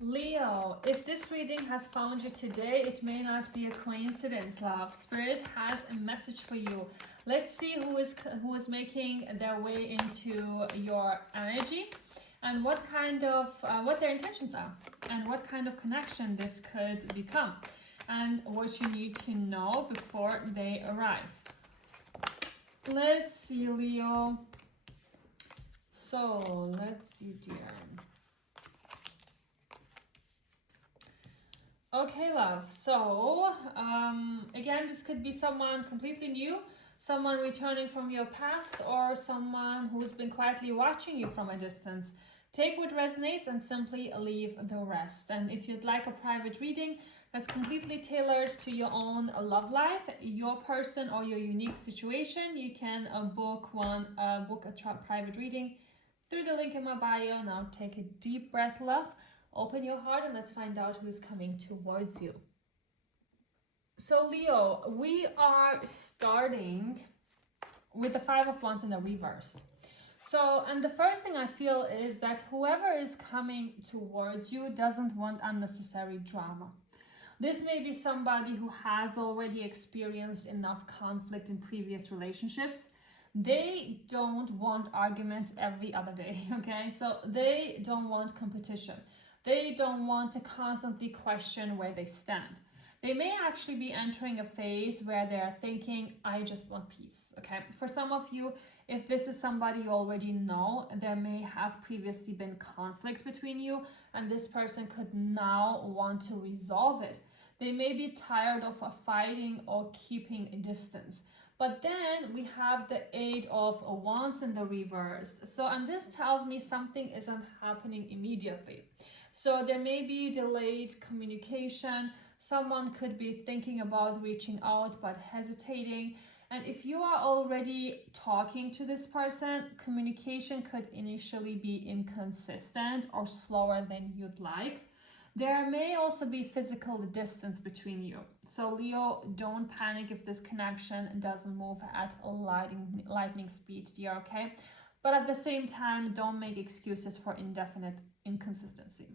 Leo, if this reading has found you today, it may not be a coincidence, love. Spirit has a message for you. Let's see who is making their way into your energy and what their intentions are and what kind of connection this could become and what you need to know before they arrive. Let's see, Leo. So, let's see, dear. Okay, love. So, again, this could be someone completely new, someone returning from your past, or someone who's been quietly watching you from a distance. Take what resonates and simply leave the rest. And if you'd like a private reading that's completely tailored to your own love life, your person, or your unique situation, you can book a private reading through the link in my bio. Now take a deep breath, love. Open your heart and let's find out who's coming towards you. So Leo, we are starting with the Five of Wands in the reverse. So, and the first thing I feel is that whoever is coming towards you doesn't want unnecessary drama. This may be somebody who has already experienced enough conflict in previous relationships. They don't want arguments every other day, okay? So they don't want competition. They don't want to constantly question where they stand. They may actually be entering a phase where they're thinking, I just want peace, okay? For some of you, if this is somebody you already know, there may have previously been conflict between you, and this person could now want to resolve it. They may be tired of fighting or keeping a distance. But then we have the Eight of Wands in the reverse. So, and this tells me something isn't happening immediately. So there may be delayed communication. Someone could be thinking about reaching out but hesitating. And if you are already talking to this person, communication could initially be inconsistent or slower than you'd like. There may also be physical distance between you. So Leo, don't panic if this connection doesn't move at lightning speed, dear, okay? But at the same time, don't make excuses for indefinite inconsistency.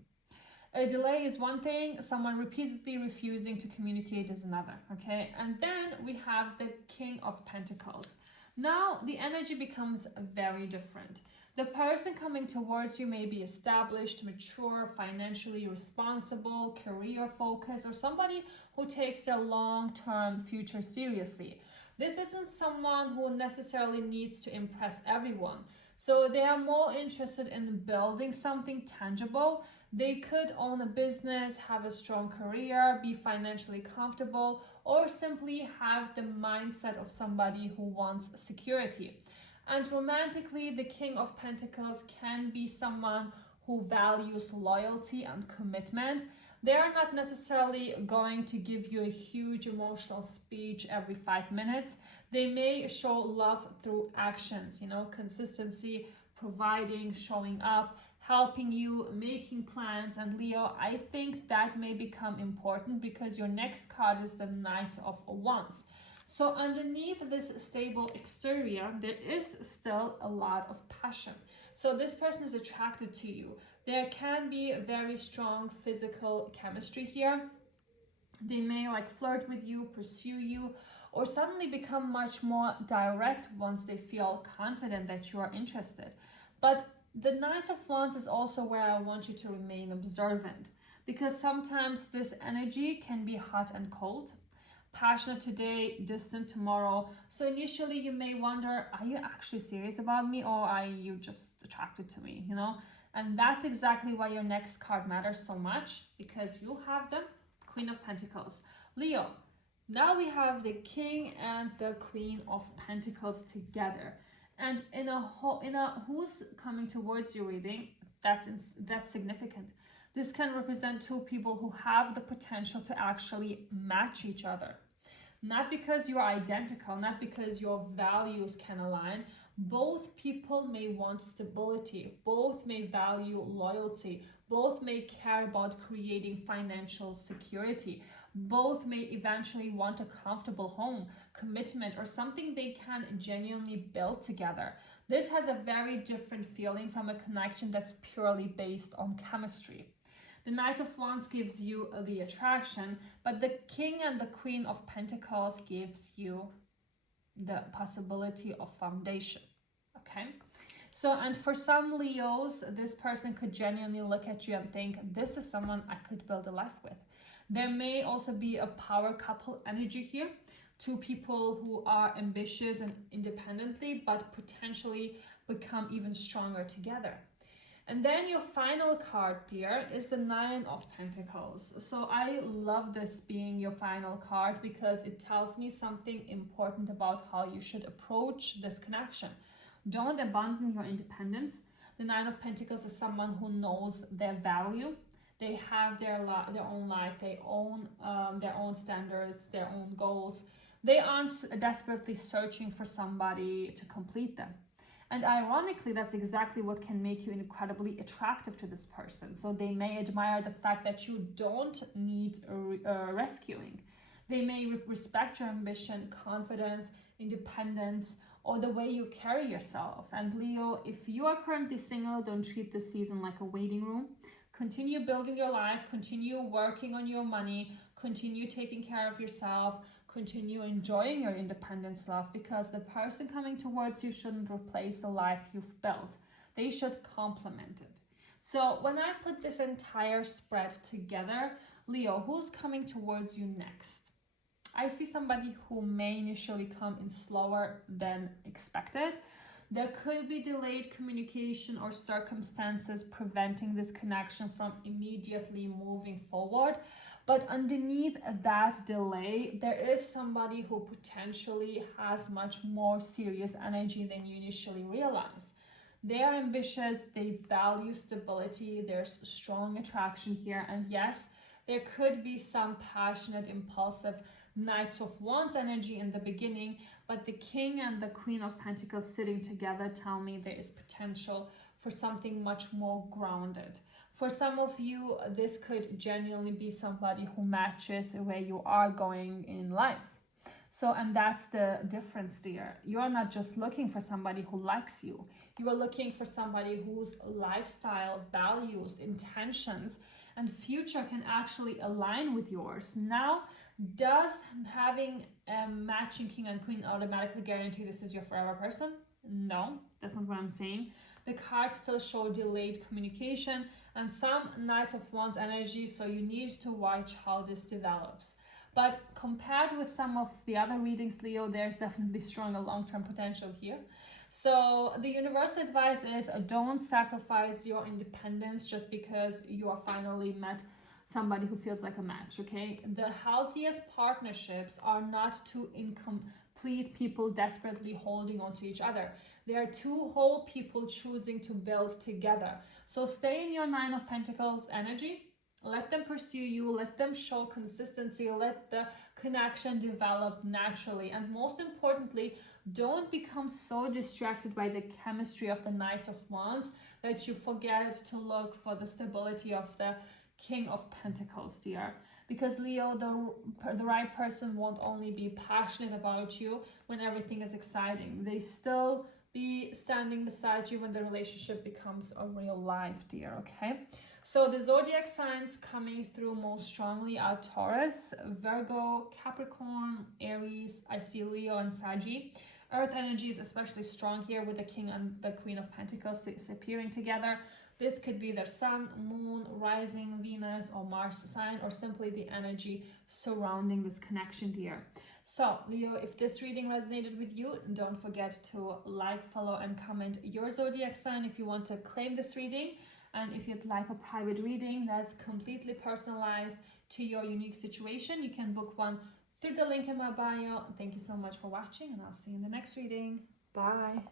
A delay is one thing, someone repeatedly refusing to communicate is another, okay? And then we have the King of Pentacles. Now the energy becomes very different. The person coming towards you may be established, mature, financially responsible, career focused, or somebody who takes their long-term future seriously. This isn't someone who necessarily needs to impress everyone. So they are more interested in building something tangible. They could own a business, have a strong career, be financially comfortable, or simply have the mindset of somebody who wants security. And romantically, the King of Pentacles can be someone who values loyalty and commitment. They are not necessarily going to give you a huge emotional speech every 5 minutes. They may show love through actions, consistency, providing, showing up, helping you, making plans. And Leo, I think that may become important because your next card is the Knight of Wands. So underneath this stable exterior, there is still a lot of passion. So this person is attracted to you. There can be a very strong physical chemistry here. They may flirt with you, pursue you, or suddenly become much more direct once they feel confident that you are interested. But the Knight of Wands is also where I want you to remain observant, because sometimes this energy can be hot and cold, passionate today, distant tomorrow. So initially you may wonder, are you actually serious about me, or are you just attracted to me, And that's exactly why your next card matters so much, because you have the Queen of Pentacles. Leo, now we have the King and the Queen of Pentacles together. And in a who's coming towards you reading, that's significant. This can represent two people who have the potential to actually match each other. Not because you're identical, not because your values can align. Both people may want stability. Both may value loyalty. Both may care about creating financial security. Both may eventually want a comfortable home, commitment, or something they can genuinely build together. This has a very different feeling from a connection that's purely based on chemistry. The Knight of Wands gives you the attraction, but the King and the Queen of Pentacles gives you the possibility of foundation. Okay? So, and for some Leos, this person could genuinely look at you and think, this is someone I could build a life with. There may also be a power couple energy here. Two people who are ambitious and independently, but potentially become even stronger together. And then your final card, dear, is the Nine of Pentacles. So I love this being your final card because it tells me something important about how you should approach this connection. Don't abandon your independence. The Nine of Pentacles is someone who knows their value. They have their own life, they own their own standards, their own goals. They aren't desperately searching for somebody to complete them. And ironically, that's exactly what can make you incredibly attractive to this person. So they may admire the fact that you don't need rescuing. They may respect your ambition, confidence, independence, or the way you carry yourself. And Leo, if you are currently single, don't treat this season like a waiting room. Continue building your life, continue working on your money, continue taking care of yourself, continue enjoying your independence, love, because the person coming towards you shouldn't replace the life you've built. They should complement it. So when I put this entire spread together, Leo, who's coming towards you next? I see somebody who may initially come in slower than expected. There could be delayed communication or circumstances preventing this connection from immediately moving forward. But underneath that delay, there is somebody who potentially has much more serious energy than you initially realize. They are ambitious, they value stability, there's strong attraction here. And yes, there could be some passionate, impulsive Knights of Wands energy in the beginning, but the King and the Queen of Pentacles sitting together tell me there is potential for something much more grounded. For some of you, this could genuinely be somebody who matches where you are going in life. So, and that's the difference, dear. You're not just looking for somebody who likes you. You are looking for somebody whose lifestyle, values, intentions, and future can actually align with yours. Now, does having a matching King and Queen automatically guarantee this is your forever person? No, that's not what I'm saying. The cards still show delayed communication and some Knight of Wands energy, so you need to watch how this develops. But compared with some of the other readings, Leo, there's definitely stronger long-term potential here. So the universal advice is don't sacrifice your independence just because you are finally met somebody who feels like a match, okay? The healthiest partnerships are not two incomplete people desperately holding on to each other. They are two whole people choosing to build together. So stay in your Nine of Pentacles energy. Let them pursue you, let them show consistency, let the connection develop naturally. And most importantly, don't become so distracted by the chemistry of the Knight of Wands that you forget to look for the stability of the King of Pentacles, dear. Because Leo, the right person won't only be passionate about you when everything is exciting. They still be standing beside you when the relationship becomes a real life, dear, okay? So the zodiac signs coming through most strongly are Taurus, Virgo, Capricorn, Aries. I see Leo and Saggy. Earth energy is especially strong here with the King and the Queen of Pentacles appearing together. This could be their Sun, Moon, Rising, Venus, or Mars sign, or simply the energy surrounding this connection, dear. So, Leo, if this reading resonated with you, don't forget to like, follow, and comment your zodiac sign if you want to claim this reading. And if you'd like a private reading that's completely personalized to your unique situation, you can book one through the link in my bio. Thank you so much for watching, and I'll see you in the next reading. Bye.